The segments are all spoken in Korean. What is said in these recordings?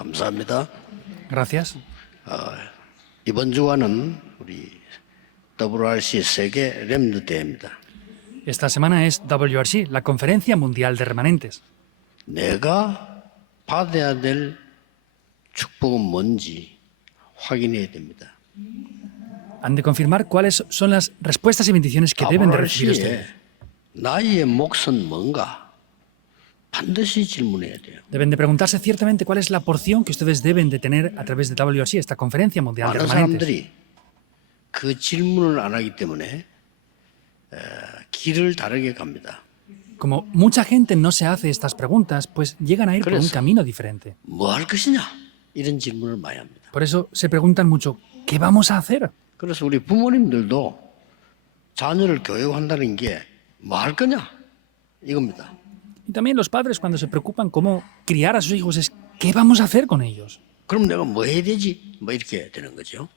감사합니다. Gracias. 이번 주간은 우리 WRC 세계 렘넌트 대회입니다. Esta semana es WRC, la Conferencia Mundial de Remanentes. 내가 받아야 될 축복은 뭔지 확인해야 됩니다. Han de confirmar cuáles son las respuestas y bendiciones que deben de recibir WRC에 ustedes. 나의 몫은 뭔가 반드시 질문해야 돼요. Deben de preguntarse ciertamente cuál es la porción que ustedes deben de tener a través de WRC, esta Conferencia Mundial de 많은 Remanentes. 사람들이 그 질문을 안 하기 때문에 길을 다르게 갑니다. Como mucha gente no se hace estas preguntas, pues llegan a ir por un 그래서- camino diferente. 뭐 할 것이냐? 이런 질문을 많이 합니다. Por eso se preguntan mucho, ¿qué vamos a hacer? 그래서 우리 부모님들도 자녀를 교육한다는 게 뭐 할 거냐? 이겁니다. Y también los padres cuando se preocupan cómo criar a sus hijos es, ¿qué vamos a hacer con ellos? 그럼 내가 뭐 해야 되지? 뭐 이렇게 되는 거죠.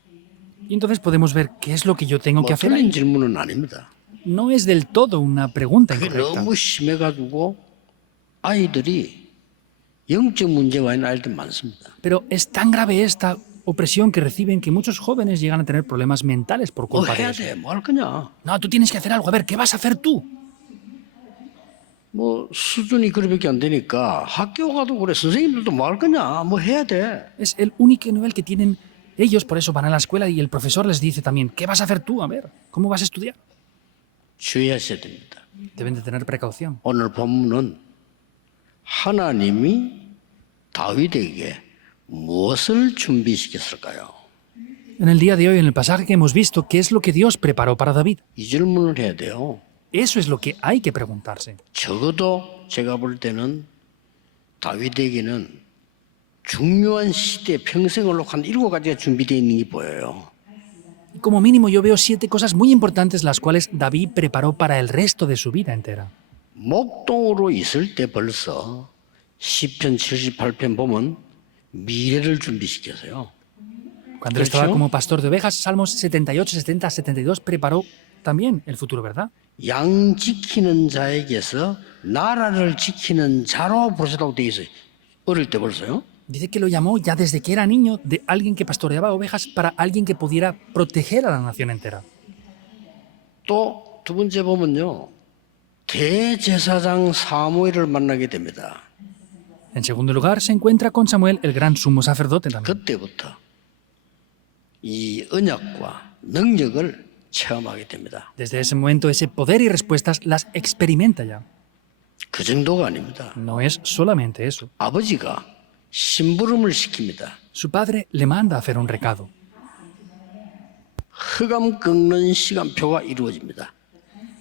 Y entonces podemos ver qué es lo que yo tengo que 뭐 hacer 틀린 ahí. 질문은 아닙니다. No es del todo una pregunta 그게 incorrecta. 너무 심해가지고 아이들이 영적 문제가 있는 아이들 많습니다. Pero es tan grave esta opresión que reciben que muchos jóvenes llegan a tener problemas mentales por 뭐 culpa de 해야 eso. 돼? 뭐 할 거냐? No, tú tienes que hacer algo. A ver, ¿qué vas a hacer tú? 뭐 수준이 그렇게밖에 안 되니까 학교 가도 그래. 선생님들도 뭐 할 거냐? 뭐 해야 돼? Es el único nivel que tienen ellos, por eso van a la escuela y el profesor les dice también, ¿qué vas a hacer tú? A ver, ¿cómo vas a estudiar? 주의하셔야 됩니다. Deben de tener precaución. 오늘 본문은 하나님이 다윗에게 무엇을 준비시켰을까요? En el día de hoy, en el pasaje que hemos visto, ¿qué es lo que Dios preparó para David? 이 질문을 해야 돼요. Eso es lo que hay que preguntarse. 적어도 제가 볼 때는 다윗에게는 중요한 시대 평생을 한 7가지가 준비되어 있는 게 보여요. Como mínimo yo veo 7 cosas muy importantes las cuales David preparó para el resto de su vida entera. 목동으로 있을 때 벌써 시편 78편 보면 미래를 준비시켜서요. Cuando él ¿Creció? estaba como pastor de ovejas, Salmos 78, 70, 72 preparó también el futuro, ¿verdad? 양 지키는 자에게서 나라를 지키는 자로 부르셨다고 되어 있어요. 어릴 때 벌써요. Dice que lo llamó ya desde que era niño de alguien que pastoreaba ovejas para alguien que pudiera proteger a la nación entera. 또 두 번째 보면요. 대제사장 사무엘을 만나게 됩니다. En segundo lugar, se encuentra con Samuel, el gran sumo sacerdote también. 그때부터 이 언약과 능력을 체험하게 됩니다. Desde ese momento, ese poder y respuestas las experimenta ya. 그 정도가 아닙니다. No es solamente eso. 아버지가 심부름을 시킵니다. Su padre le manda a hacer un recado. 흑암 꺾는 시간표가 이루어집니다.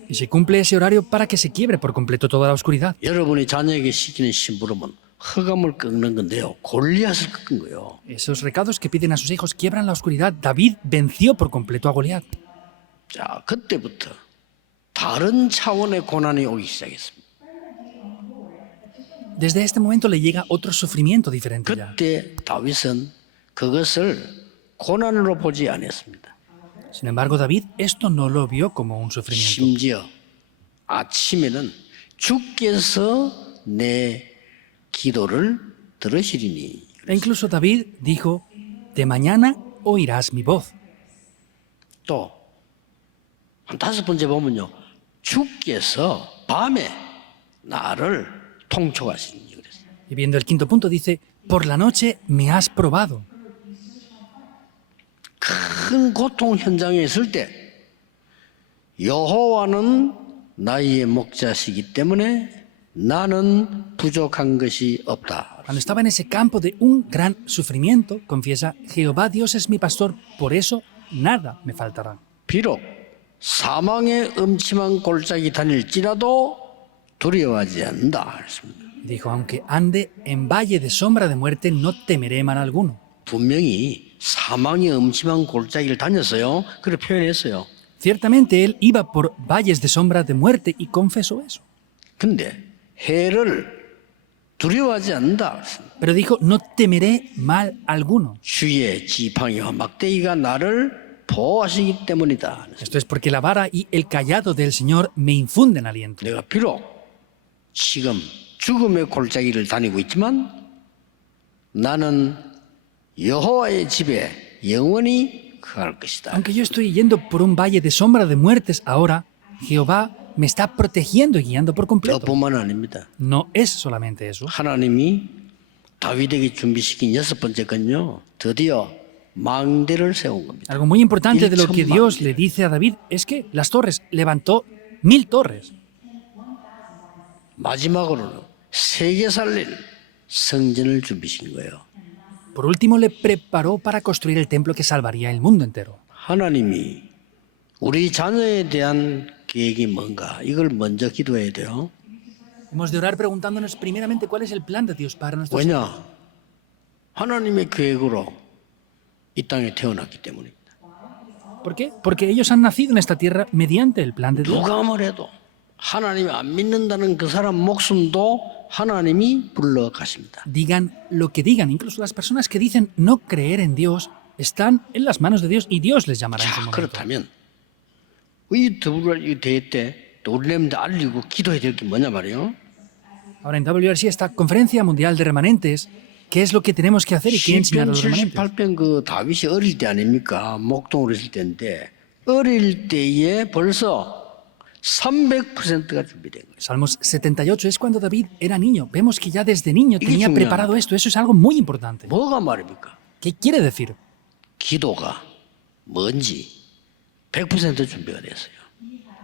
Y se cumple ese horario para que se quiebre por completo toda la oscuridad. 여러분이 자녀에게 시키는 심부름은 흑암을 꺾는 건데요. 골리앗을 꺾은 거예요. Esos recados que piden a sus hijos quiebran la oscuridad. David venció por completo a Goliat. 자, 그때부터 다른 차원의 고난이 오기 시작했습니다. Desde este momento le llega otro sufrimiento diferente ya. 그때 다윗은 그것을 고난으로 보지 않았습니다. Sin embargo, David esto no lo vio como un sufrimiento. 심지어 아침에는 주께서 내 기도를 들으시리니. E incluso David dijo, de mañana oirás mi voz. 또 한 5번째 보면요. 주께서 밤에 나를 통촉하시니 그랬어요. Y viendo el quinto punto dice, por la noche me has probado. 큰 고통 현장에 있을 때 여호와는 나의 목자시기 때문에 나는 부족한 것이 없다. Cuando estaba en ese campo de un gran sufrimiento, confiesa, Jehová Dios es mi pastor, por eso nada me faltará. 비록 사망의 음침한 골짜기 다닐지라도 두려워하지 않는다. 그랬습니다. Dijo, aunque ande en valle de sombra de muerte, no temeré mal alguno. 분명히 사망의 음침한 골짜기를 다녔어요. 그렇게 표현했어요. Ciertamente él iba por valles de sombra de muerte y confesó eso. 근데 해를 두려워하지 않는다. 그랬습니다. Pero dijo, no temeré mal alguno. 주의 지팡이와 막대기가 나를 보호하시기 때문이다. Esto es porque la vara y el callado del Señor me infunden aliento. 내가 비록 지금 죽음의 골짜기를 다니고 있지만 나는 여호와의 집에 영원히 거할 것이다. Aunque yo estoy yendo por un valle de sombra de muertes ahora, Jehová me está protegiendo y guiando por completo. 저뿐만 아닙니다. No es solamente eso. 하나님이 다윗에게 준비시킨 여섯 번째 건요. 드디어 망대를 세운 겁니다. Algo muy importante de lo que Dios le dice a David es que las torres, levantó 1000 torres. 마지막으로는 세계 살릴 성전을 준비시킨 거예요. Por último, le preparó para construir el templo que salvaría el mundo entero. 하나님이 우리 자녀에 대한 계획이 뭔가 이걸 먼저 기도해야 돼요. Hemos de orar preguntándonos primeramente cuál es el plan de Dios para nuestros hijos. 왜냐? 하나님의 계획으로 이 땅에 태어났기 때문입니다. ¿Por qué? Porque ellos han nacido en esta tierra mediante el plan de Dios. 누가 뭐래도 하나님이 안 믿는다는 그 사람 목숨도 하나님이 불러가십니다. Digan lo que digan, incluso las personas que dicen no creer en Dios están en las manos de Dios y Dios les llamará en su 자, momento. 그렇다면 이 더불어 대회 때 또 우리 렘들 알리고 기도해야 될 게 뭐냐 말이에요. Ahora en WRC, esta conferencia mundial de remanentes, ¿qué es lo que tenemos que hacer y qué enseñar a 시편 los remanentes? 78편 그 다윗이 어릴 때 아닙니까? 목동으로 있을 때인데 어릴 때에 벌써 300%가 준비된 거예요. Salmos 78 es cuando David era niño. Vemos que ya desde niño tenía 중요하다. preparado esto. Eso es algo muy importante. 뭐가 말입니까? ¿Qué quiere decir? 기도가 뭔지 100% 준비가 됐어요.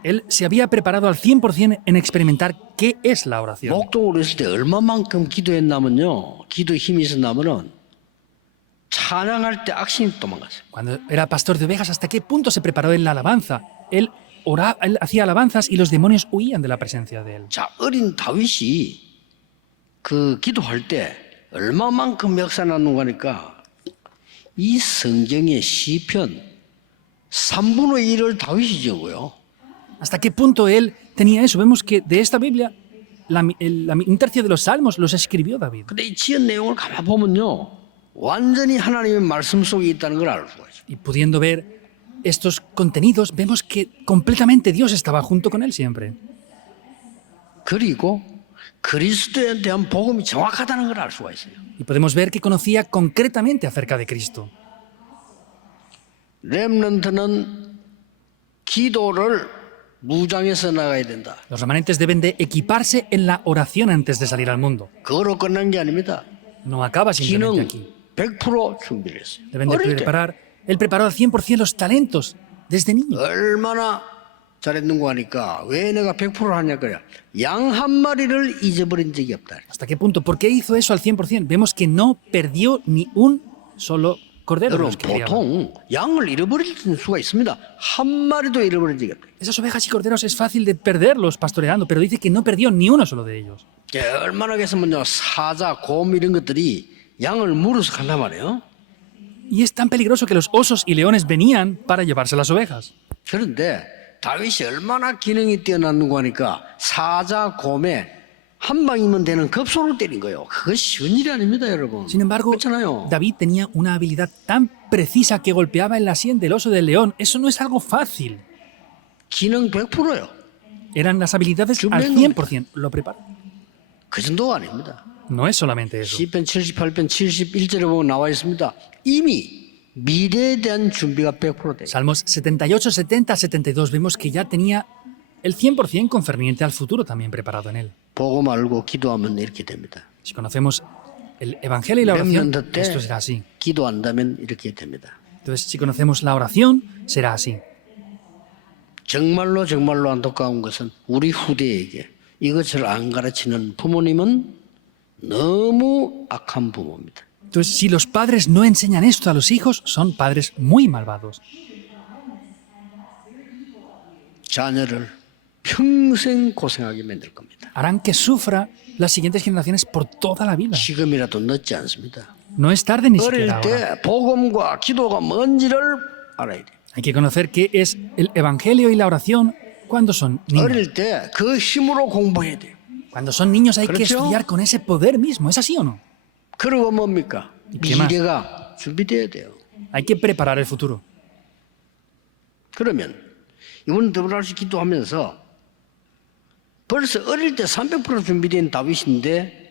Él se había preparado al 100% en experimentar qué es la oración. 목동으로 있을 때 얼마만큼 기도했냐면요. 기도에 힘이 있었냐면은 찬양할 때 악신이 도망갔어요. Cuando era pastor de ovejas, ¿hasta qué punto se preparó en la alabanza? Él oraba, él hacía alabanzas y los demonios huían de la presencia de él. 자, 어린 다윗이 그 기도할 때 얼마만큼 역사 나누고 하니까 이 성경의 시편 3분의 1을 다윗이 적어요. ¿Hasta qué punto él tenía eso? Vemos que de esta Biblia, un tercio de los salmos los escribió David. 근데 이 지은 내용을 가만 보면요. 완전히 하나님의 말씀 속에 있다는 걸 알 수가 있어요. Y pudiendo ver estos contenidos, vemos que completamente Dios estaba junto con él siempre. 그리고 그리스도에 대한 복음이 정확하다는 걸 알 수가 있어요. Y podemos ver que conocía concretamente acerca de Cristo. 렘넌트는 기도를 무장해서 나가야 된다. Los remanentes deben de equiparse en la oración antes de salir al mundo. 그거로 끝난 게 아닙니다. No acaba simplemente 기능 aquí. 100% 준비를 했어요. Deben de 어릴 때 preparar. Él preparó al 100% los talentos desde niño. 얼마나 잘했는고 하니까 왜 내가 100% 하냐 그래. 양 한 마리를 잊어버린 적이 없다. ¿Hasta qué punto? ¿Por qué hizo eso al 100%? Vemos que no perdió ni un solo cordero. de 여러분 los que criaba. 보통 양을 잃어버릴 수가 있습니다. 한 마리도 잃어버린 적이 없다. Esas ovejas y corderos es fácil de perderlos pastoreando, pero dice que no perdió ni uno solo de ellos. 얼마나 계시면요 사자, 곰 이런 것들이 양을 물어서 간단 말이에요. Y es tan peligroso que los osos y leones venían para llevarse las ovejas. 그런데 다윗이 얼마나 기능이 뛰어났는고 하니까 사자, 곰에 한 방이면 되는 급소를 때린 거예요. 그거 쉬운 일이 아닙니다, 여러분. Sin embargo, 그렇잖아요. David tenía una habilidad tan precisa que golpeaba en la sien del oso del león. Eso no es algo fácil. 기능 100%예요. Eran las habilidades al 100%. Lo preparó. 그 정도가 아닙니다. No es solamente eso. 시편 78편 71절에 보면 나와 있습니다. 이미 미래에 대한 준비가 100% 돼요. Salmos 78, 70, 72 vemos que ya tenía el 100% concerniente al futuro también preparado en él. 보고 말고 기도하면 이렇게 됩니다. Si conocemos el Evangelio y la oración, 렘넌트 때 esto será así. 기도한다면 이렇게 됩니다. Entonces, si conocemos la oración, será así. 정말로 안타까운 것은 우리 후대에게 이것을 안 가르치는 부모님은 너무 악한 부모입니다. Entonces, si los padres no enseñan esto a los hijos, son padres muy malvados. 자녀를 평생 고생하게 만들 겁니다. Harán que sufra las siguientes generaciones por toda la vida. 지금이라도 늦지 않습니다. No es tarde ni 어릴 siquiera ahora. 때 복음과 기도가 뭔지를 알아야 돼요. Hay que conocer qué es el Evangelio y la oración cuando son niños. 어릴 때 그 힘으로 공부해야 돼요. Cuando son niños hay que ¿Correcto? estudiar con ese poder mismo. ¿Es así o no? 그리고 뭡니까? ¿Qué más? 미래가 준비돼야 돼요. Hay que preparar el futuro. 그러면 이번 WRC 기도하면서 벌써 어릴 때 300% 준비된 다윗인데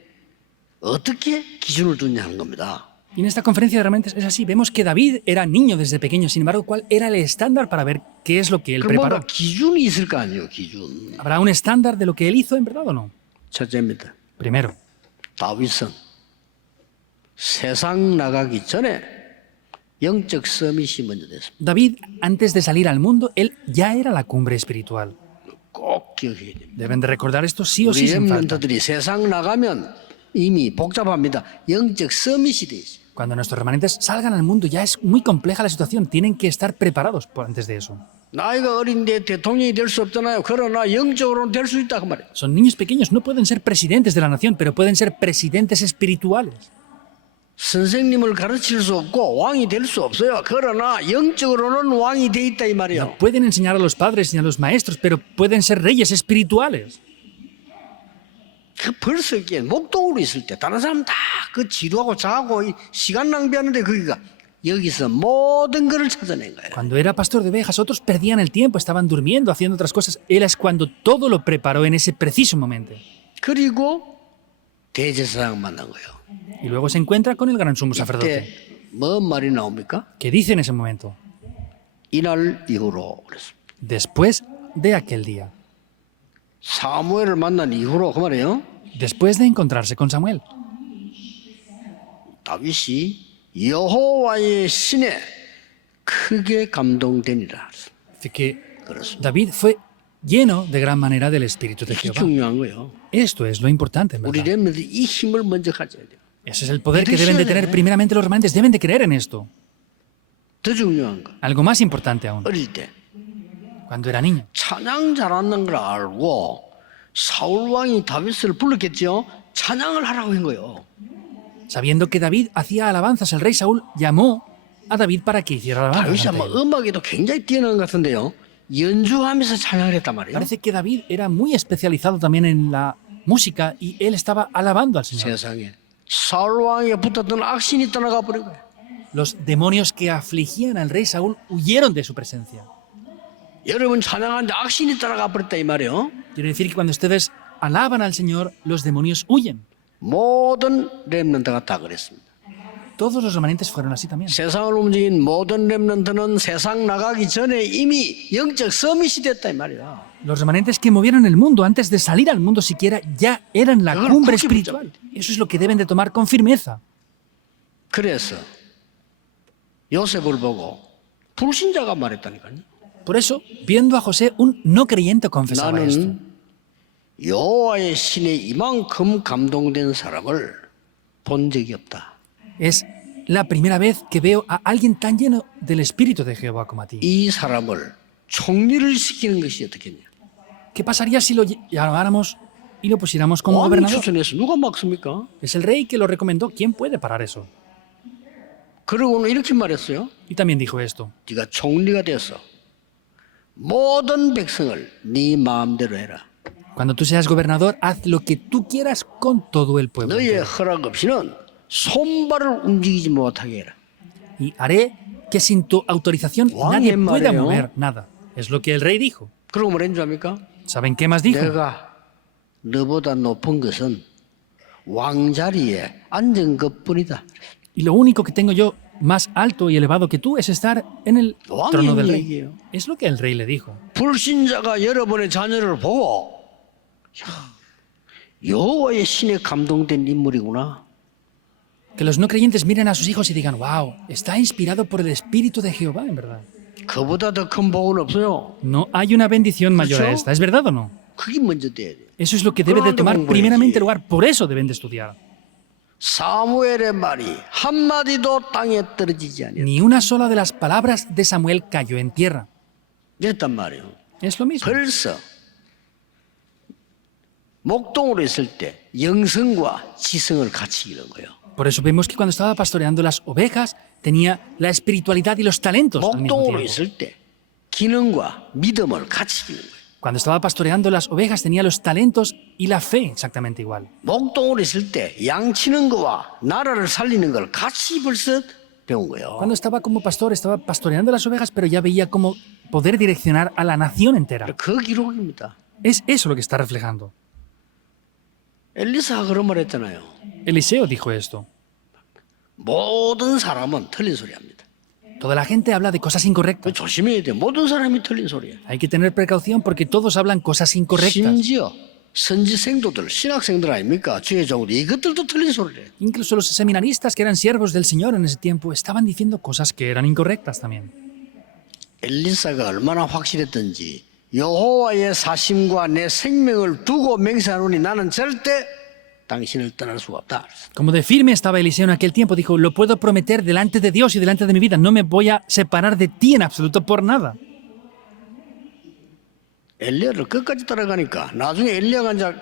어떻게 기준을 두냐 하는 겁니다. Y en esta conferencia realmente es así. Vemos que David era niño desde pequeño. Sin embargo, ¿cuál era el estándar para ver qué es lo que él 그럼 뭔가 preparó? 기준이 있을 거 아니에요, 기준. ¿Habrá un estándar de lo que él hizo en verdad o no? 첫째입니다. Primero, 다윗은 세상 나가기 전에 영적 서밋이 먼저 됐습니다. David, antes de salir al mundo, él ya era la cumbre espiritual. 꼭 기억해야 됩니다. Deben de recordar esto sí o sí 우리 sin falta. 렘넌트들이 세상 나가면 이미 복잡합니다. 영적 서밋이 돼 있어요. Cuando nuestros remanentes salgan al mundo ya es muy compleja la situación. Tienen que estar preparados por antes de eso. 나이가 어린데 대통령이 될 수 없잖아요. 그러나 영적으로는 될 수 있다 그 말이에요. Son niños pequeños, no pueden ser presidentes de la nación, pero pueden ser presidentes espirituales. 선생님을 가르칠 수 없고 왕이 될 수 없어요. 그러나 영적으로는 왕이 돼 있다 이 말이에요. No pueden enseñar a los padres ni a los maestros, pero pueden ser reyes espirituales. 그 벌써 이게 목동으로 있을 때 다른 사람 다 그 지루하고 자고 시간 낭비하는데 거기가 여기서 모든 것을 찾아낸 거예요. Cuando era pastor de ovejas, otros perdían el tiempo, estaban durmiendo, haciendo otras cosas. Él es cuando todo lo preparó en ese preciso momento. 그리고 대제사장 만난 거예요. Y luego se encuentra con el gran sumo sacerdote, 이때 뭔 말이 나옵니까? que dice en ese momento, 이날 이후로 그랬습니다. después de aquel día, 사무엘을 만난 이후로 그 말이에요. después de encontrarse con Samuel, 다윗이 여호와의 신에 크게 감동되니라. dice que 그렇습니다. David fue lleno de gran manera del Espíritu de 이게 Jehová. 중요한 거예요. Esto es lo importante, en 우리 verdad. 렘넌트 이 힘을 먼저 가져야 돼요. Ese es el poder que deben de tener primeramente los remanentes. Deben de creer en esto. 더 중요한 거. Algo más importante aún, 어릴 때 cuando era niño. 찬양 잘하는 걸 알고 사울 왕이 다윗을 불렀겠죠. 찬양을 하라고 한 거예요. Sabiendo que David hacía alabanzas, el rey Saúl llamó a David para que hiciera 다윗이 alabanzas. 아마 ante él. 음악에도 굉장히 뛰어난 것 같은데요. 연주하면서 찬양을 했단 말이에요. Parece que David era muy especializado también en la música y él estaba alabando al Señor. 세상에 사울 왕에 붙었던 악신이 떠나가 버린 거예요. Los demonios que afligían al rey Saúl huyeron de su presencia. 여러분 찬양하는데 악신이 떠나가 버렸다 이 말이에요. Quiere decir que cuando ustedes alaban al Señor, los demonios huyen. 모든 렘넌트가 다 그랬습니다. Todos los remanentes fueron así también. 세상을 움직인 모든 렘넌트는 세상 나가기 전에 이미 영적 서밋이 됐다 이 말이야. Los remanentes que movieron el mundo antes de salir al mundo siquiera ya eran la 그걸 cumbre 그렇게 espiritual. Eso es lo que deben de tomar con firmeza. 그래서 요셉을 보고 불신자가 말했다니까요. Por eso, viendo a José, un no creyente confesaba esto. 나는 여호와의 신에 이만큼 감동된 사람을 본 적이 없다. Es la primera vez que veo a alguien tan lleno del Espíritu de Jehová como a ti. 이 사람을 총리를 시키는 것이 어떻겠냐? ¿Qué pasaría si lo llamáramos y lo pusiéramos como 왕이 gobernador? 추천해서 누가 막습니까? Es el rey que lo recomendó. ¿Quién puede parar eso? 그러고는 이렇게 말했어요. Y también dijo esto. 네가 총리가 돼서 모든 백성을 네 마음대로 해라. Cuando tú seas gobernador, haz lo que tú quieras con todo el pueblo. 너의 entero. 허락 없이는 손발을 움직이지 못하게 해라. Y haré que sin tu autorización nadie 왕의 pueda 말이에요. mover nada. Es lo que el rey dijo. 그러고 뭐랬는 줄 압니까? ¿Saben qué más dijo? 내가 너보다 높은 것은 왕자리에 앉은 것뿐이다. Y lo único que tengo yo más alto y elevado que tú es estar en el trono del rey. 얘기예요. Es lo que el rey le dijo. 불신자가 여러분의 자녀를 보고 야, 여호와의 신에 감동된 인물이구나. Que los no creyentes miren a sus hijos y digan, wow, está inspirado por el Espíritu de Jehová, en verdad. 그보다 더 큰 복은 없어요. No hay una bendición mayor a ¿Escuchó? esta, ¿es verdad o no? 그게 먼저 돼야 돼. Eso es lo que debe de tomar 공부해야지. primeramente lugar, por eso deben de estudiar. 사무엘의 말이 한마디도 땅에 떨어지지 아니었다. Ni una sola de las palabras de Samuel cayó en tierra. 이랬단 말이에요. Es lo mismo. 벌써 목동으로 있을 때 영성과 지성을 같이 잃은 거예요. Por eso vemos que cuando estaba pastoreando las ovejas, tenía la espiritualidad y los talentos al mismo 목동으로 tiempo. 있을 때 기능과 믿음을 같이 잃은 거예요. Cuando estaba pastoreando las ovejas, tenía los talentos y la fe exactamente igual. 목동으로 있을 때 양치는 거와 나라를 살리는 걸 같이 벌써 배운 거예요. Cuando estaba como pastor, estaba pastoreando las ovejas, pero ya veía cómo poder direccionar a la nación entera. 그 기록입니다. Es eso lo que está reflejando. 엘리사가 그런 말 했잖아요. Eliseo dijo esto. 모든 사람은 틀린 소리 합니다. Toda la gente habla de cosas incorrectas. 조심해야 돼요. 모든 사람이 틀린 소리예요. Hay que tener precaución porque todos hablan cosas incorrectas. 심지어 선지생도들, 신학생들 아닙니까? 주의 종들 이것들도 틀린 소리래요. Incluso los seminaristas que eran siervos del Señor en ese tiempo estaban diciendo cosas que eran incorrectas también. 엘리사가 얼마나 확실했던지 여호와의 사심과 내 생명을 두고 맹세하노니 나는 절대 당신을 떠날 수가 없다. Como de firme estaba Eliseo en aquel tiempo, dijo, lo puedo prometer delante de Dios y delante de mi vida, no me voy a separar de ti en absoluto por nada. 엘리야를 끝까지 따라가니까 나중에 엘리야가 이제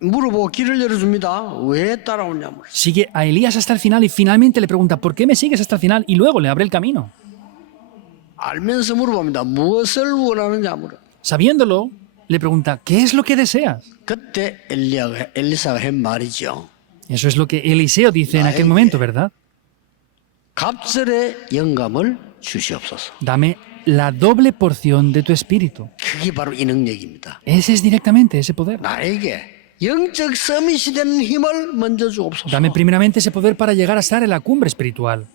물어보고 길을 열어줍니다. 왜 따라오냐 물어. Sigue a Elías hasta el final y finalmente le pregunta, ¿por qué me sigues hasta el final? Y luego le abre el camino. 알면서 물어봅니다. 무엇을 원하느냐 물어. Sabiéndolo, le pregunta, ¿qué es lo que deseas? 그때 엘리사가 한 말이죠. Eso es lo que Eliseo dice en aquel momento, ¿verdad? 갑절의 영감을 주시옵소서. Dame la doble porción de tu espíritu. 그게 바로 이 능력입니다. Ese es directamente ese poder. 나에게 영적 서밋이 되는 힘을 먼저 주옵소서. Dame primeramente ese poder para llegar a estar en la cumbre espiritual.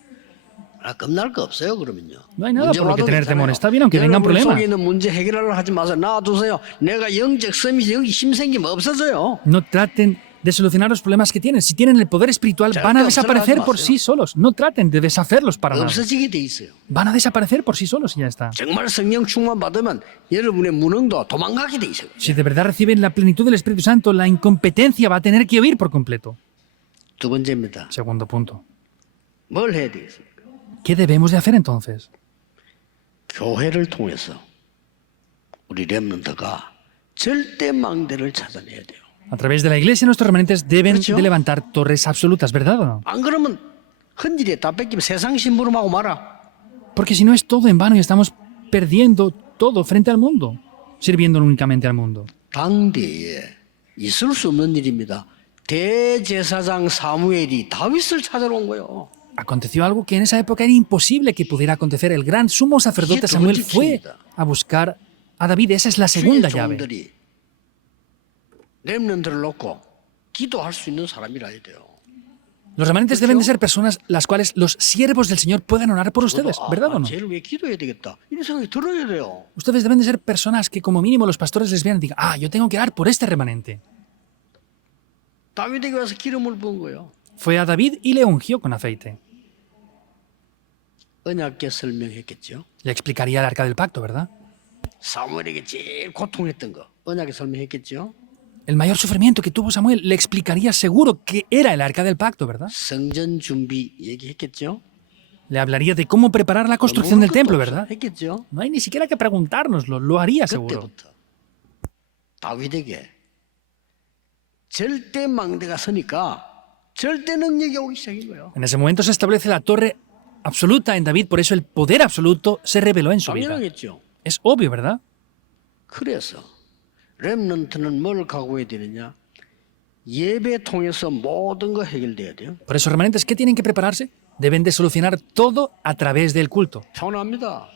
겁날 거 없어요 그러면요. No hay nada 문제 por lo que 와도 tener 괜찮아요. temor. Está bien aunque vengan 여러분 problemas. 속에 있는 문제 해결하려고 하지 마세요. 놔두세요. 내가 영적 서밋이 여기 힘 생기면 없어져요. No traten de solucionar los problemas que tienen. Si tienen el poder espiritual, van a desaparecer por sí solos. No traten de deshacerlos para nada. 없어지게 돼 있어요. Van a desaparecer por sí solos y ya está. 정말 성령 충만 받으면 여러분의 무능도 도망가게 돼 있어요. Si de verdad reciben la plenitud del Espíritu Santo, la incompetencia va a tener que huir por completo. 두 번째입니다. Segundo punto. 뭘 해야 되겠습니까? ¿Qué debemos de hacer entonces? 교회를 통해서 우리 렘넌트가 절대 망대를 찾아내야 돼요. A través de la iglesia, nuestros remanentes deben ¿Cierto? de levantar torres absolutas, ¿verdad o no? 안 그러면 헌질에 다 뺏기면 세상 심부름하고 말아. Porque si no es todo en vano y estamos perdiendo todo frente al mundo, sirviendo únicamente al mundo. 당대에 있을 수 없는 일입니다. 대제사장 사무엘이 다윗을 찾아러 온 거예요. Aconteció algo que en esa época era imposible que pudiera acontecer. El gran sumo sacerdote Samuel fue a buscar a David. Esa es la segunda 주의 llave. 종들이 렘넌트를 놓고 기도할 수 있는 사람이라야 돼요. Los remanentes deben de ser personas las cuales los siervos del Señor puedan orar por ustedes, ¿verdad o no? 쟤를 왜 기도해야 되겠다. 이런 생각이 들어야 돼요. Ustedes deben de ser personas que como mínimo los pastores les vean y digan, yo tengo que orar por este remanente. 다윗에게 와서 기름을 부은 거예요. Fue a David y le ungió con aceite. 언약궤 설명했겠죠. Le explicaría el arca del pacto, ¿verdad? 사무엘에게 제일 고통했던 거 언약궤 설명했겠죠. El mayor sufrimiento que tuvo Samuel le explicaría seguro que era el arca del pacto, ¿verdad? 성전 준비 얘기했겠죠. Le hablaría de cómo preparar la construcción del templo, ¿verdad? 했겠죠. No hay ni siquiera que preguntárnoslo, lo haría seguro. 그때부터 다윗에게 절대 망대가 서니까 절대 능력이 오기 시작인 거예요. En ese momento se establece la torre absoluta en David, por eso el poder absoluto se reveló en su vida. 당연하겠죠. Es obvio, ¿verdad? 그래서 렘넌트는 뭘 각오해야 되느냐? 예배 통해서 모든 거 해결돼야 돼요. Por eso, remanentes, ¿qué tienen que prepararse? Deben de solucionar todo a través del culto. 편합니다.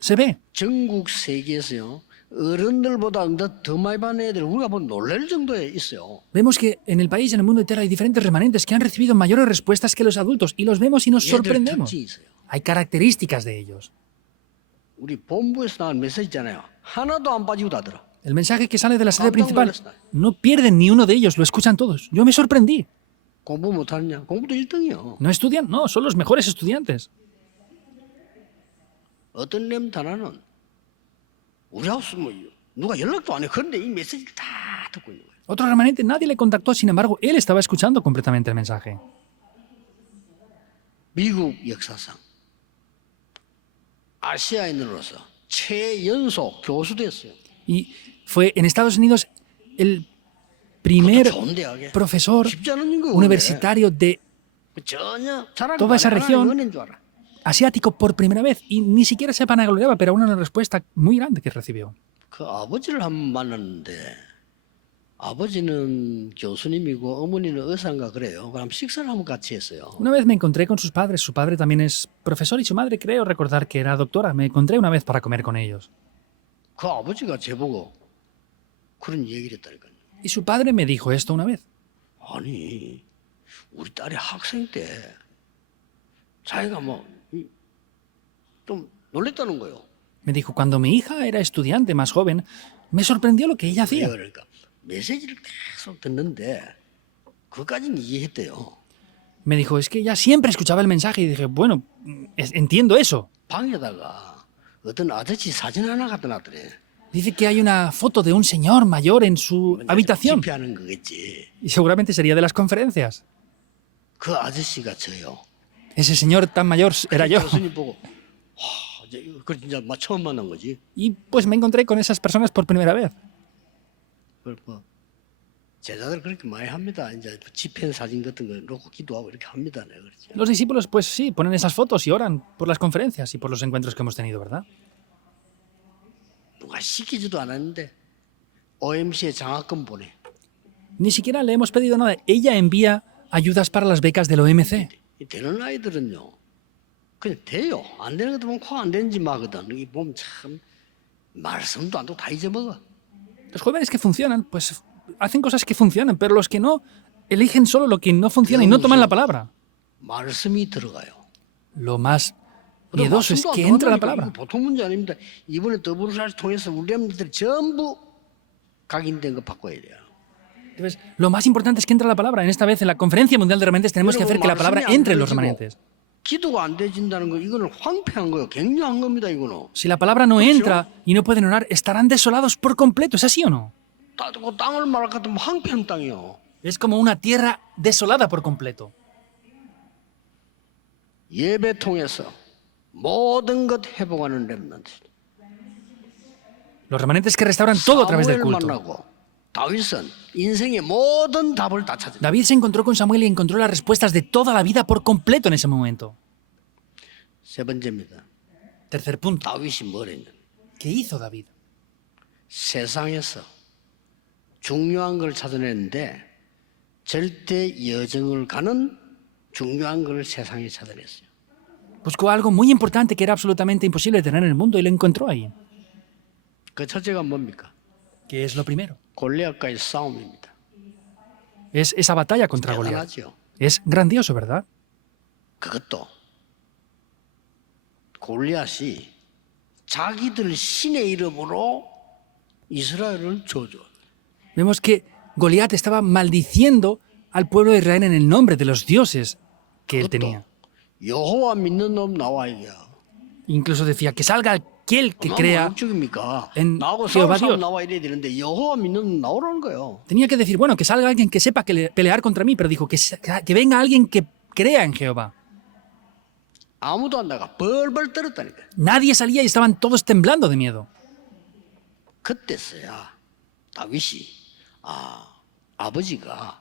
Se ve. 전국 세계에서요. 어른들보다 더 많이 받는 애들 우리가 뭐 놀랄 정도에 있어요. Vemos que en el país, en el mundo entero, hay diferentes remanentes que han recibido mayores respuestas que los adultos y los vemos y nos 얘들 sorprendemos. 특징이 있어요. Hay características de ellos. 우리 본부에서 나온 메시지 있잖아요. 하나도 안 빠지고 다더라. El mensaje que sale de la sede principal, no pierden ni uno de ellos, lo escuchan todos. Yo me sorprendí. 공부 못하느냐? 공부도 1등이요. ¿No estudian? No, son los mejores estudiantes. 어떤 렘 하나는 우리 하우스 뭐 누가 연락도 안 해. 그런데 이 메시지를 다 듣고 있는 거예요. Otro remanente, nadie le contactó, sin embargo, él estaba escuchando completamente el mensaje. 미국 역사상 아시아인으로서 최연소 교수 됐어요. Y fue en Estados Unidos el primer 그것도 좋은 대학에. profesor 쉽지 않은 거 universitario de 전혀 잘하는 toda esa región. 은혜인 줄 알아. asiático por primera vez y ni siquiera se vanagloriaba, pero una respuesta muy grande que recibió. 그 아버지를 한번 만났는데 아버지는 교수님이고 어머니는 의사인가 그래요. 그럼 식사를 한번 같이 했어요. Una vez me encontré con sus padres, su padre también es profesor y su madre creo recordar que era doctora. Me encontré una vez para comer con ellos. 그 아버지가 제보고 그런 얘기를 했다니까요. Y su padre me dijo esto una vez. 아니, 우리 딸이 학생 때 자기가 좀 놀랬다는 거예요. Me dijo, cuando mi hija era estudiante más joven, me sorprendió lo que ella hacía. 그러니까 메시지를 계속 듣는데 그까지는 이해했대요. Me dijo, es que ella siempre escuchaba el mensaje y dije, bueno, entiendo eso. 방에다가 어떤 아저씨 사진 하나 갖다 놨더래. Dice que hay una foto de un señor mayor en su habitación. 집회하는 거겠지. Y seguramente sería de las conferencias. 그 아저씨가 저요. Ese señor tan mayor era yo. 교수님 보고 그 진짜 처음 만난 거지. Y pues me encontré con esas personas por primera vez. 뭐 제자들 그렇게 많이 합니다. 이제 집회 사진 같은 거 놓고 기도하고 이렇게 합니다. 네, 그렇죠. Los discípulos, pues sí, ponen esas fotos y oran por las conferencias y por los encuentros que hemos tenido, ¿verdad? 누가 시키지도 않았는데 OMC에 장학금 보내. Ni siquiera le hemos pedido nada. Ella envía ayudas para las becas del OMC. 이 되는 아이들은요, 그냥 돼요. 안 되는 것도 많고 안 되는지 막거든. 이 보면 참 말씀도 안 듣고 다 잊어먹어. Los jóvenes que funcionan, pues hacen cosas que funcionan, pero los que no, eligen solo lo que no funciona y no toman la palabra. 말씀이 들어가요. Lo más miedoso es que entra la palabra. 보통 문제 아닙니다. 이번에 더불어살 통해서 우리 렘들이 전부 각인된 거 바꿔야 돼요. Entonces, lo más importante es que entra la palabra. En esta vez, en la Conferencia Mundial de Remanentes, tenemos que hacer que la palabra entre en los remanentes. 기도가 안 되진다는 거 이거는 황폐한 거예요. 굉장한 겁니다, 이거는. Si la palabra no entra y no pueden orar, estarán desolados por completo. ¿Es así o no? 땅을 말할 것 같으면 황폐한 땅이요. Es como una tierra desolada por completo. 예배 통해서 모든 것 회복하는 렘넌트. Los remanentes que restauran todo a través del culto. 만나고 다윗은 인생의 모든 답을 다 찾았다. David se encontró con Samuel y encontró las respuestas de toda la vida por completo en ese momento. 세 번째입니다. Tercer punto. 다윗이 뭘 했냐? ¿Qué hizo David? 세상에서 중요한 걸 찾아냈는데 절대 여정을 가는 중요한 걸 세상에 찾아냈어요. Buscó algo muy importante que era absolutamente imposible de tener en el mundo y lo encontró ahí. 그 첫째가 뭡니까? ¿Qué es lo primero? 골리앗과의 싸움입니다. Es esa batalla contra Goliat. 대단하죠. Es grandioso, ¿verdad? 그것도 골리앗이 자기들 신의 이름으로 이스라엘을 저주합니다. Vemos que Goliat estaba maldiciendo al pueblo de Israel en el nombre de los dioses que él tenía. 여호와 믿는 놈 나와 이게요. Incluso decía que salga aquel que crea. 목적입니까? en 나하고 Jehová 싸움 Dios. 나와 이래야 되는데 여호와 믿는 놈 나오라는 거예요. Tenía que decir, bueno, que salga alguien que sepa pelear contra mí, pero dijo que venga alguien que crea en Jehová. 아무도 안 나가 벌벌 떨었다니까. Nadie salía y estaban todos temblando de miedo. 그때서야 다윗이 아버지가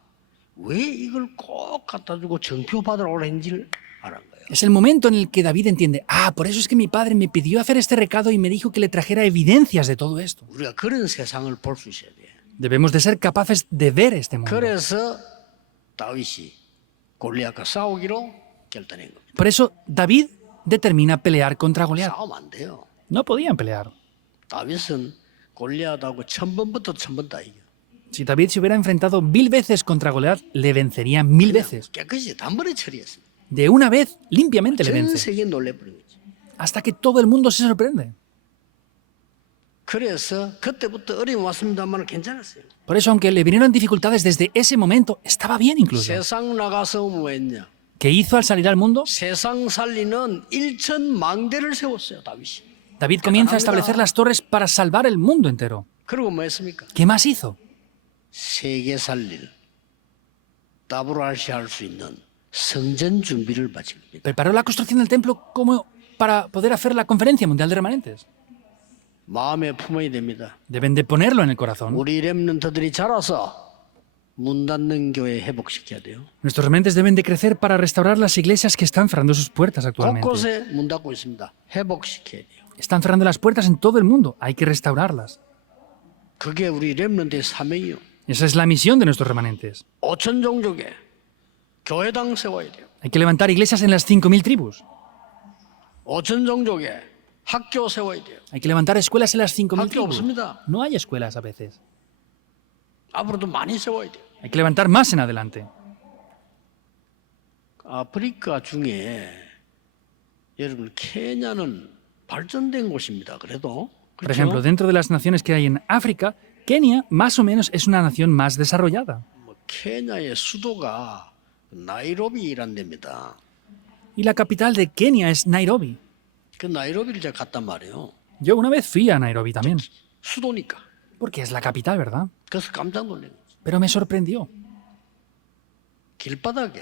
왜 이걸 꼭 갖다 주고 정표 받으라고 했는지를 알은 거예요. Es el momento en el que David entiende, por eso es que mi padre me pidió hacer este recado y me dijo que le trajera evidencias de todo esto. 우리가 그런 세상을 볼 수 있어야 돼. Debemos de ser capaces de ver este mundo. 그래서 다윗이 골리앗과 싸우기로 결단한 겁니다. Por eso David determina pelear contra Goliat. 싸우면 안 돼요. No podían pelear. 다윗은 골리앗하고 1000번부터 1000번 다 이겨. Si David se hubiera enfrentado 1000 veces contra Goliat, le vencería 1000 veces. 깨끗이 단번에 처리했어요. De una vez, limpiamente le 전 vence. 세계 놀래버린 거지. Hasta que todo el mundo se sorprende. 그래서 그때부터 어려움 왔습니다만 괜찮았어요. Por eso, aunque le vinieron dificultades desde ese momento, estaba bien incluso. 세상 나가서 뭐 했냐? ¿Qué hizo al salir al mundo? 세상 살리는 1000망대를 세웠어요, 다윗이. David comienza a establecer las torres para salvar el mundo entero. 그리고 뭐 했습니까? ¿Qué más hizo? 세계 살릴 WRC 할 수 있는 성전 준비를 마친 겁니다. Preparó la construcción del templo como para poder hacer la conferencia mundial de remanentes. 마음에 품어야 됩니다. Deben de ponerlo en el corazón. 우리 렘넌트들이 자라서 문 닫는 교회 회복시켜야 돼요. Nuestros remanentes deben de crecer para restaurar las iglesias que están cerrando sus puertas actualmente. 곳곳에 문 닫고 있습니다. 회복시켜야 돼요. Están cerrando las puertas en todo el mundo. Hay que restaurarlas. 그게 우리 렘넌트의 사명이요. Esa es la misión de nuestros remanentes. 5천 종족에 교회당 세워야 돼요. Hay que levantar iglesias en las 5000 tribus. 5천 종족에 학교 세워야 돼요. Hay que levantar escuelas en las 5000 학교 tribus. 없습니다. No hay escuelas a veces. 앞으로도 많이 세워야 돼요. Hay que levantar más en adelante. 아프리카 중에 여러분 케냐는 발전된 곳입니다. 그래도 Por ejemplo, dentro de las naciones que hay en África, Kenia más o menos es una nación más desarrollada. 뭐 케냐의 수도가 나이로비라는 데입니다. Y la capital de Kenia es Nairobi. 그 나이로비를 제가 갔단 말이에요. Yo una vez fui a Nairobi también, 수도니까. porque es la capital, ¿verdad? 그래서 깜짝 놀란 거죠. Pero me sorprendió. 길바닥에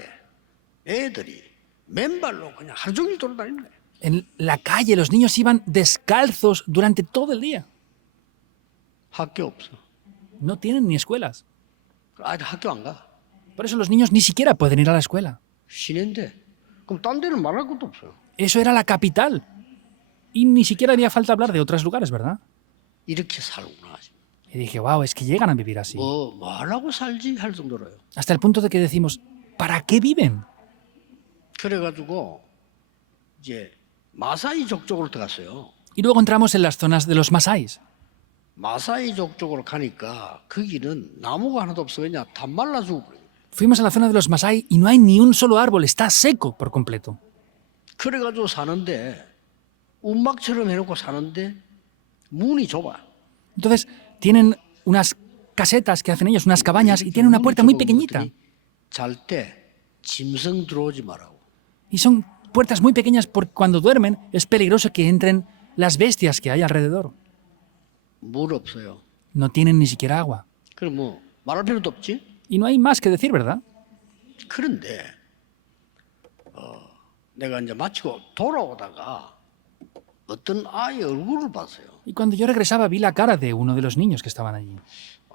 애들이 맨발로 그냥 하루 종일 돌아다니는 거예요. En la calle los niños iban descalzos durante todo el día. 학교 없어. No tienen ni escuelas. 아이들 학교 안 가. Por eso los niños ni siquiera pueden ir a la escuela. 시내인데 그럼 딴 데는 말할 것도 없어요. Eso era la capital. Y ni siquiera haría falta hablar de otros lugares, ¿verdad? 이렇게 살구나. Y dije, wow, es que llegan a vivir así. 뭐 하려고 살지 할 정도로요. Hasta el punto de que decimos, ¿para qué viven? 그래가지고 이제 마사이족 쪽으로 들어갔어요. Y luego entramos en las zonas de los Masáis. 마사이족 쪽으로 가니까 거기는 나무가 하나도 없어. 그냥 다 말라 죽어버려요. Fuimos a la zona de los Masái y no hay ni un solo árbol, está seco por completo. 그래가지고 사는데 운막처럼 해놓고 사는데 문이 좁아. Entonces, tienen unas casetas que hacen ellos, unas cabañas, y tienen una puerta muy pequeñita. 잘때 짐승 들어오지 말라고. Y son puertas muy pequeñas porque cuando duermen es peligroso que entren las bestias que hay alrededor. 물 없어요. No tienen ni siquiera agua. 그럼 뭐 말할 필요도 없지. Y no hay más que decir, ¿verdad? 그런데 내가 이제 마치고 돌아오다가 어떤 아이 얼굴을 봤어요. Y cuando yo regresaba vi la cara de uno de los niños que estaban allí.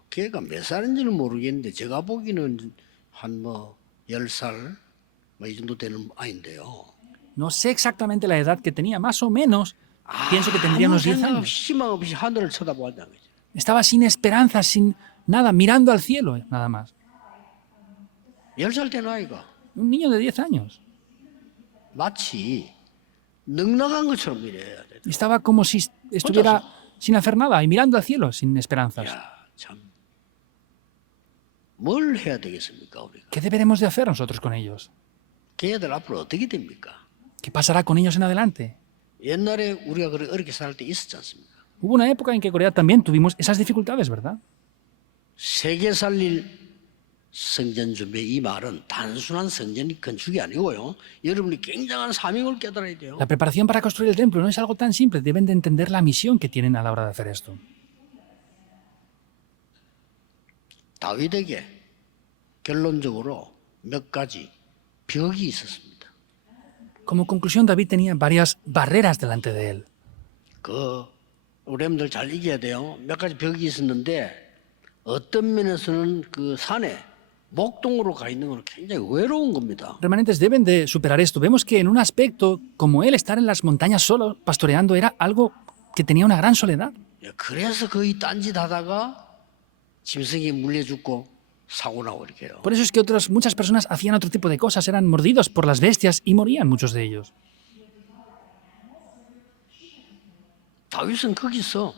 걔가 몇 살인지는 모르겠는데 제가 보기는 한 10살 뭐 이 정도 되는 아이인데요. No sé exactamente la edad que tenía, más o menos. Pienso que tendría 아무 unos 10 생각 años. 없이 희망 없이 하늘을 쳐다보았다는 거죠. Estaba sin esperanza, sin nada, mirando al cielo, nada más. 10살 된 아이가 Un niño de 10 años. 마치 넉넉한 것처럼 이래야 돼. Y estaba como si estuviera sin hacer nada y mirando al cielo, sin esperanzas. 야, 참. 뭘 해야 되겠습니까, 우리가? ¿Qué deberemos de hacer nosotros con ellos? 걔네들 앞으로 어떻게 됩니까? ¿Qué pasará con ellos en adelante? 옛날에 우리가 그렇게 어렵게 살 때 있었지 않습니까? Hubo una época en que Corea también tuvimos esas dificultades, ¿verdad? 세계 살릴 성전 준비 이 말은 단순한 성전 건축이 아니고요. 여러분이 굉장한 사명을 깨달아야 돼요. La preparación para construir el templo no es algo tan simple. Deben de entender la misión que tienen a la hora de hacer esto. 다윗에게 결론적으로 몇 가지 벽이 있었습니다. Como conclusión, David tenía varias barreras delante de él. 그 우리들 잘 이겨야 돼요. 몇 가지 벽이 있었는데 어떤 면에서는 그 산에 목동으로 가 있는 건 굉장히 외로운 겁니다. Remanentes deben de superar esto. Vemos que en un aspecto, como él estar en las montañas solo, pastoreando, era algo que tenía una gran soledad. 그래서 거의 딴짓 하다가 짐승이 물려 죽고 사고 나고 이렇게 해요. Por eso es que muchas personas hacían otro tipo de cosas, eran mordidos por las bestias y morían muchos de ellos. 다윗은 거기서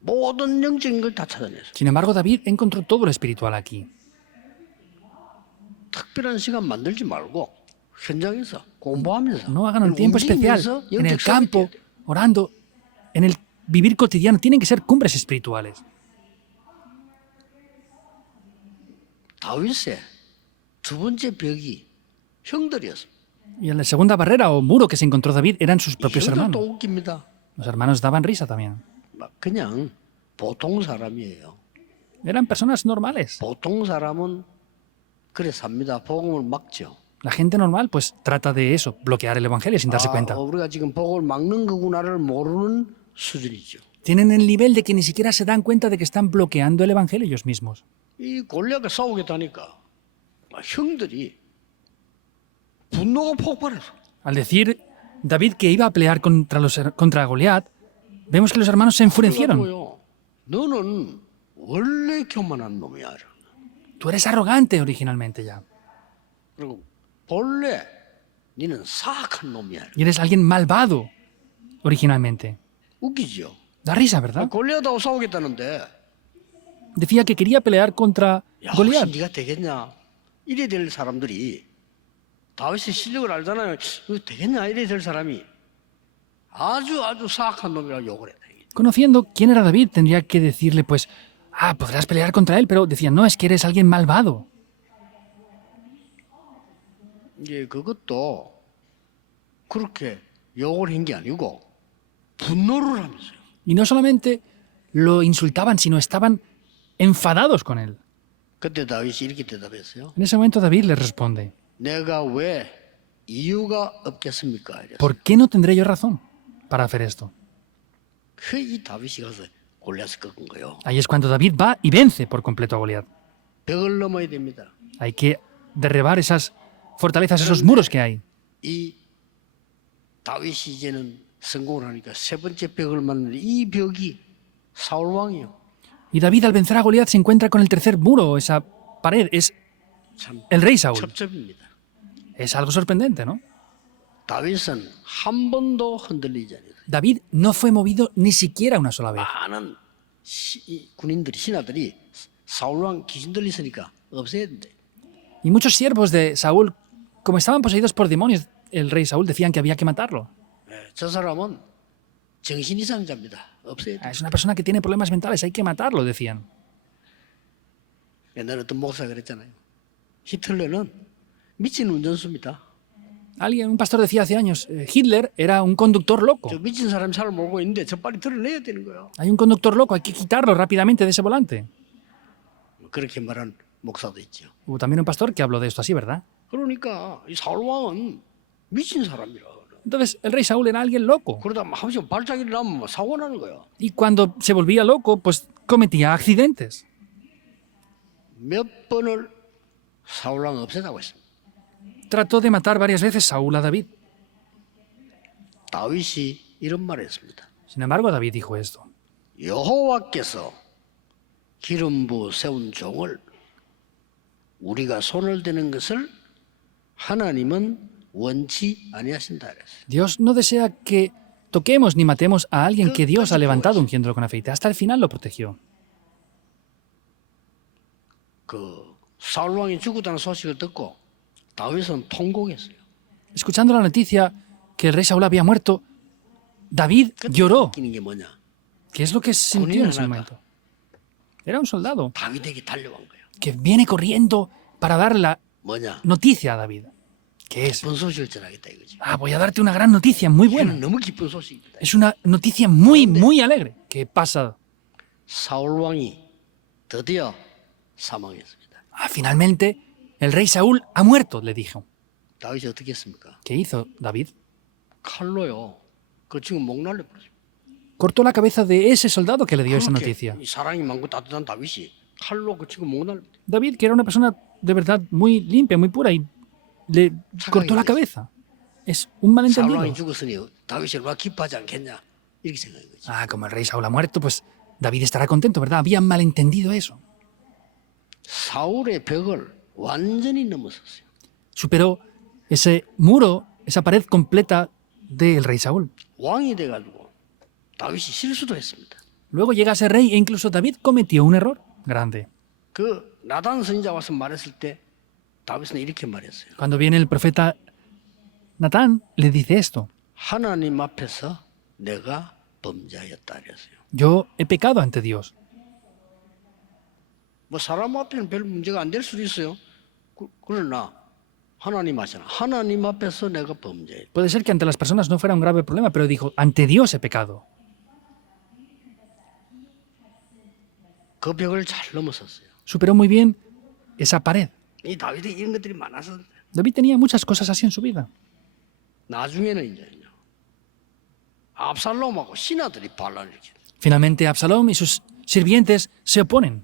모든 영적인 걸 다 찾아냈어요. Sin embargo, David encontró todo lo espiritual aquí. 특별한 시간 만들지 말고 현장에서 공부하면서 No hagan un tiempo especial 움직이면서 en el 영적 campo, 싸움이 돼야 돼요. orando, en el vivir cotidiano. Tienen que ser cumbres espirituales. 다윗의 두 번째 벽이 형들이었습니다. Y en la segunda barrera o muro que se encontró David eran sus propios 형들도 hermanos. 웃깁니다. Los hermanos daban risa también. 막 그냥 보통 사람이에요. Eran personas normales. 보통 사람은 그래 삽니다. 복음을 막죠. La gente normal pues trata de eso, bloquear el evangelio sin darse cuenta. 우리가 지금 복음을 막는 거구나를 모르는 수준이죠. Tienen el nivel de que ni siquiera se dan cuenta de que están bloqueando el evangelio ellos mismos. 이 골리앗과 싸우겠다니까 형들이 분노가 폭발해서 Al decir David que iba a pelear contra Goliat, vemos que los hermanos se enfurecieron. 그래가지고요, 너는 원래 교만한 놈이야. Tú eres arrogante originalmente ya. 그리고 본래 너는 사악한 놈이야. Y eres alguien malvado originalmente. 웃기죠. Da risa, ¿verdad? 골리앗하고 싸우겠다는데 Decía que quería pelear contra 야, Goliat. 혹시 네가 되겠냐? 이래 될 사람들이 다윗의 실력을 알잖아요. 이거 되겠냐? 이래 될 사람이 아주 사악한 놈이라고 욕을 했다. Conociendo quién era David, tendría que decirle, pues, podrás pelear contra él, pero decían, no, es que eres alguien malvado. 이제 그것도 그렇게 욕을 한 게 아니고 분노를 하면서요. Y no solamente lo insultaban, sino estaban enfadados con él. 그때 다윗이 이렇게 대답했어요. En ese momento David les responde, 내가 왜 이유가 없겠습니까? 이랬어요. ¿por qué no tendré yo razón para hacer esto? 이 다윗이 가서 골리앗을 꺾은 거예요. Ahí es cuando David va y vence por completo a Goliat. 벽을 넘어야 됩니다. Hay que derribar esas fortalezas, esos muros que hay. 이 다윗이 이제는 성공을 하니까 세 번째 벽을 만나는데 이 벽이 사울 왕이요. Y David al vencer a Goliat se encuentra con el tercer muro, esa pared, es 참 el rey Saúl. 첩첩입니다. Es algo sorprendente, ¿no? 다윗은 한 번도 흔들리지 않아요. David no fue movido ni siquiera una sola vez. 많은 이 군인들이 신하들이 사울 왕 귀신 들리으니까 없애야 된대. Y muchos siervos de Saúl, como estaban poseídos por demonios, el rey Saúl decían que había que matarlo. 저 사람은 정신 이상자입니다. 없애야 돼. Es una persona que tiene problemas mentales, hay que matarlo, decían. 옛날에 어떤 목사가 그랬잖아요. 히틀러는 미친 운전수입니다. Un pastor decía hace años, Hitler era un conductor loco. 저 미친 사람이 차를 몰고 있는데 저 빨리 드러내야 되는 거예요. Hay un conductor loco, hay que quitarlo rápidamente de ese volante. 그렇게 말한 목사도 있죠. Hubo también un pastor que habló de esto así, ¿verdad? 그러니까 이 사울 왕은 미친 사람이라. Entonces, el rey Saúl era alguien loco. 그러다 한 번씩 발작이 나면 사고 나는 거야. Y cuando se volvía loco, pues cometía accidentes. 몇 번을 사울 왕 없애다고 했습니다. Trató de matar varias veces Saúl a David. 다윗이 이런 말을 했습니다. Sin embargo, David dijo esto. 여호와께서 기름 부어 세운 종을 우리가 손을 대는 것을 하나님은 원치 아니하신다 그랬어요. Dios no desea que toquemos ni matemos a alguien que Dios ha levantado ungiéndolo con aceite. Hasta el final lo protegió. 그 사울 왕이 죽었다는 소식을 듣고 다윗은 통곡했어요. Escuchando la noticia que el rey Saúl había muerto, David lloró. 느끼는 게 뭐냐? ¿Qué es lo que sintió en ese momento? Era un soldado 다윗에게 달려간 거예요. que viene corriendo para dar la 뭐냐? noticia a David. ¿Qué es? 기쁜 소식을 전하겠다 이거지. Voy a darte una gran noticia, muy buena. 이거는 너무 기쁜 소식입니다. Es una noticia muy alegre. ¿Qué pasa? 사울 왕이 드디어 사망했습니다. Finalmente, el rey Saúl ha muerto, le dijo. 다윗이 어떻게 했습니까? ¿Qué hizo David? 칼로요. 그 지금 목 날려버렸어요. Cortó la cabeza de ese soldado que le dio esa 그렇게 noticia. 이 사랑이 많고 따뜻한 다윗이 칼로 그 지금 목 날려. David, que era una persona de verdad muy limpia, muy pura, y le cortó la cabeza. Es un 사울 왕이 malentendido. 죽었으니 다윗이 얼마나 기뻐하지 않겠냐 이렇게 생각한 거지. Como el rey Saúl ha muerto, pues David estará contento, ¿verdad? Habían malentendido eso. 사울의 벽을 완전히 넘어섰어요. Superó ese muro, esa pared completa del rey Saúl. 왕이 돼가지고 다윗이 실수도 했습니다. Luego llega a ser rey e incluso David cometió un error grande. 그 나단 선지자 와서 말했을 때 다윗은 이렇게 말했어요. Cuando viene el profeta Natán, le dice esto. 하나님 앞에서 내가 범죄하였다 그랬어요. Yo he pecado ante Dios. 뭐 사람 앞에는 별 문제가 안 될 수도 있어요. 그러나 하나님 하시나 하나님 앞에서 내가 범죄했다. Puede ser que ante las personas no fuera un grave problema, pero dijo, ante Dios he pecado. 그 벽을 잘 넘어섰어요. Superó muy bien esa pared. 이 다윗이 이런 것들이 많아서 David tenía muchas cosas así en su vida. 나중에는 이제요. 압살롬하고 신하들이 반란을 일으켰어요. Finalmente Absalom y sus sirvientes se oponen.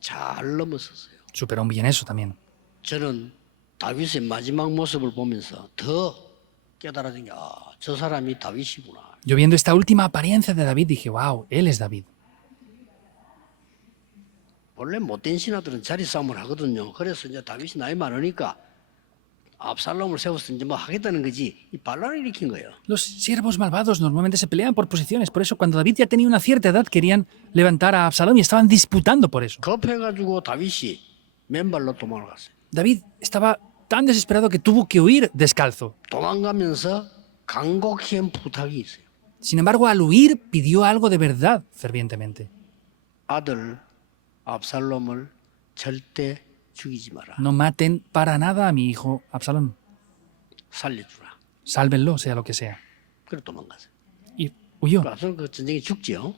잘 넘어섰어요. Superó bien eso también. 저는 다윗의 마지막 모습을 보면서 더 깨달아진 게 저 사람이 다윗이구나. Yo viendo esta última apariencia de David dije, wow, él es David. 원래 못된 신하들은 자리 싸움을 하거든요. 그래서 이제 다윗이 나이 많으니까 압살롬을 세워서 이제 뭐 하겠다는 거지. 이 반란을 일으킨 거예요. Los siervos malvados normalmente se pelean por posiciones. Por eso, cuando David ya tenía una cierta edad, querían levantar a Absalón y estaban disputando por eso. 급해가지고 다윗이 맨발로 도망을 갔어요. David estaba tan desesperado que tuvo que huir descalzo. 도망가면서 간곡히 한 부탁이 있어요. Sin embargo, al huir, pidió algo de verdad fervientemente. 아들 압살롬을 절대 죽이지 마라. No maten para nada a mi hijo Absalón. 살려주라. Sálvenlo, sea lo que sea. 그래 도망갔어요. Y huyó. 압살롬 그 전쟁에 죽지요.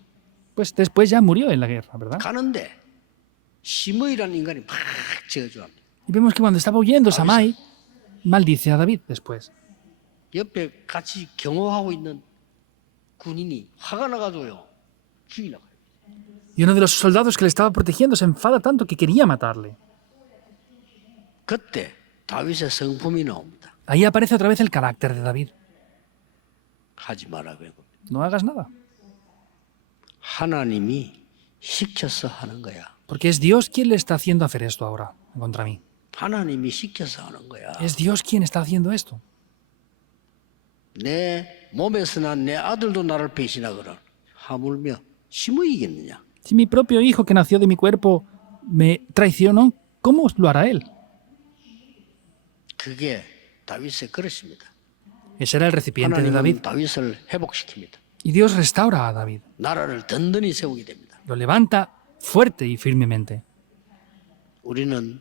Pues después ya murió en la guerra, ¿verdad? 가는데 시므이라는 인간이 막 저주합니다. Y vemos que cuando estaba huyendo, Samai maldice a David después. 옆에 같이 경호하고 있는 군인이 화가 나가지고요. 죽이려고 해요. Y uno de los soldados que le estaba protegiendo se enfada tanto que quería matarle. 그때 다윗의 성품이 나옵니다. Ahí aparece otra vez el carácter de David. 하지 말라고 해요. No hagas nada. 하나님이 시켜서 하는 거야. Porque es Dios quien le está haciendo hacer esto ahora contra mí. 하나님이 시켜서 하는 거야. Es Dios quien está haciendo esto. 내 몸에서 난 내 아들도 나를 배신하거든. 하물며 시므이겠느냐. Si mi propio hijo que nació de mi cuerpo me traicionó, ¿cómo lo hará él? 그게 다윗의 그릇입니다. Ese era el recipiente de 하나님은 David. 다윗을 회복시킵니다. Y Dios restaura a David. 나라를 든든히 세우게 됩니다. Lo levanta fuerte y firmemente. 우리는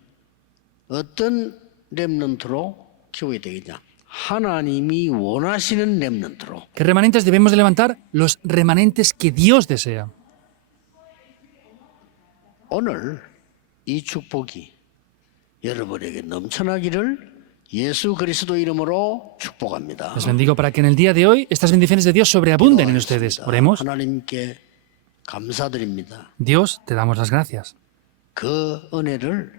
어떤 렘넌트로 키워야 되겠냐? 하나님이 원하시는 렘넌트로. ¿Qué remanentes debemos de levantar? Los remanentes que Dios desea. 오늘 이 축복이 여러분에게 넘쳐나기를 예수 그리스도 이름으로 축복합니다. Les bendigo para que en el día de hoy estas bendiciones de Dios sobreabunden en ustedes. Oremos. 하나님께 감사드립니다. Dios, te damos las gracias. 그 은혜를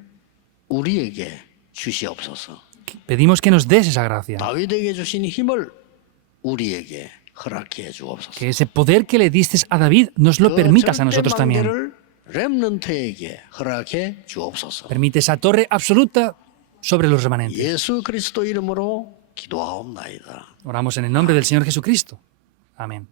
우리에게 주시옵소서. Pedimos que nos des esa gracia. 다윗에게 주신 힘을 우리에게 허락해 주옵소서. Que ese poder que le diste a David nos lo permitas a nosotros también. 를 렘넌트에게 허락해 주옵소서. Permite esa torre absoluta sobre los remanentes. 예수 그리스도 이름으로 기도하옵나이다. Oramos en el nombre del Señor Jesucristo. Amén.